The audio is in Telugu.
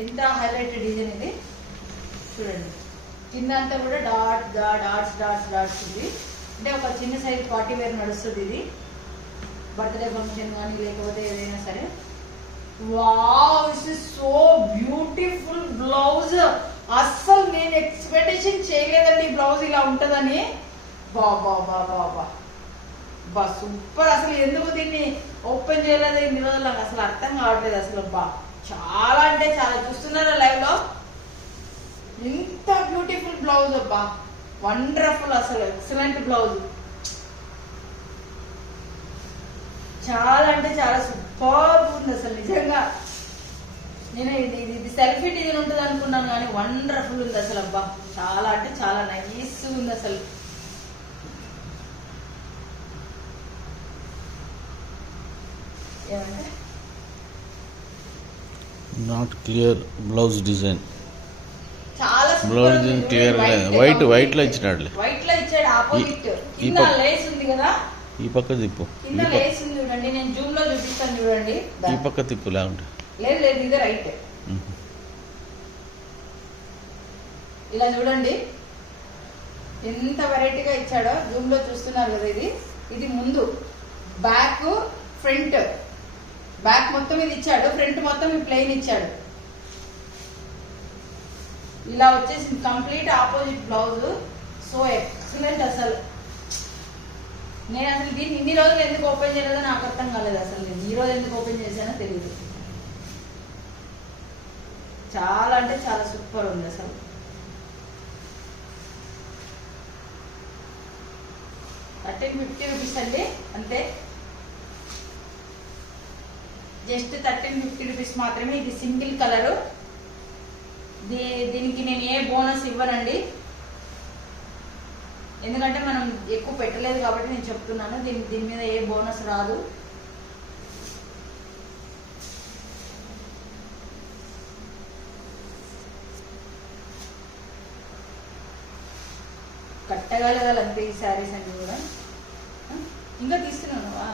ఎంత హైలైట్ డిజైన్ ఇది చూడండి. కింద అంతా కూడా డాట్స్ ఉంది. అంటే ఒక చిన్న సైజ్ పార్టీ వేర్ నడుస్తుంది ఇది, బర్త్డే ఫంక్షన్ కానీ లేకపోతే ఏదైనా సరే. Wow, this is so beautiful blouse. అస్సలు నేను ఎక్స్పెక్టేషన్ చేయలేదండి ఈ బ్లౌజ్ ఇలా ఉంటుందని. బా సూపర్. అసలు ఎందుకు దీన్ని ఓపెన్ చేయలేదు ఇన్ని రోజులు నాకు అసలు అర్థం కావట్లేదు అసలు. బా చాలా అంటే చాలా. చూస్తున్నారా లైవ్ లో? ఇంత బ్యూటిఫుల్ బ్లౌజ్ అబ్బా, వండర్ఫుల్, అసలు ఎక్సలెంట్ బ్లౌజ్. చాలా అంటే చాలా సూపర్ ఉంది అసలు నిజంగా. నేను ఇది సెల్ఫీ డిజైన్ ఉంటుంది అనుకున్నాను కానీ వండర్ఫుల్ ఉంది అసలు. అబ్బా చాలా అంటే చాలా నైస్ ఉంది అసలు. ఏమంటే నాట్ క్లియర్ బ్లౌజ్ డిజైన్. చాలా బ్లౌజ్ డిజైన్ క్లియర్ వైట్ లో ఇచ్చినాడు. వైట్ లో ఇచ్చాడు. ఆపోజిట్ కింద లేస్ ఉంది కదా, ఈ పక్క తిప్పు. కింద లేస్ ఉంది చూడండి. నేను జూమ్ లో చూపిస్తాను చూడండి. ఈ పక్క తిప్పు లేకుంటే. లేదు ఇదే రైట్. ఇలా చూడండి ఎంత వెరైటీగా ఇచ్చాడో. జూమ్ లో చూస్తున్నారు కదా. ఇది ముందు, బ్యాక్, ఫ్రంట్. బ్యాక్ మొత్తం ఇది ఇచ్చాడు, ఫ్రంట్ మొత్తం ప్లెయిన్ ఇచ్చాడు. ఇలా వచ్చేసి complete opposite blouse. So excellent అసలు. నేను అసలు దీన్ని ఇన్ని రోజులు ఎందుకు ఓపెన్ చేయలేదో నాకు అర్థం కాలేదు అసలు. నేను ఈ రోజు ఎందుకు ఓపెన్ చేశానో తెలియదు. చాలా అంటే చాలా సూపర్ ఉంది అసలు. ₹1350 అండి అంతే. జస్ట్ ₹1350 మాత్రమే. ఇది సింగిల్ కలరు. దీనికి నేను ఏ బోనస్ ఇవ్వనండి, ఎందుకంటే మనం ఎక్కువ పెట్టలేదు కాబట్టి నేను చెప్తున్నాను. దీని మీద ఏ బోనస్ రాదు. కట్టగలగాలి అంతే ఈ శారీస్ అన్ని కూడా. ఇంకా తీస్తున్నావా?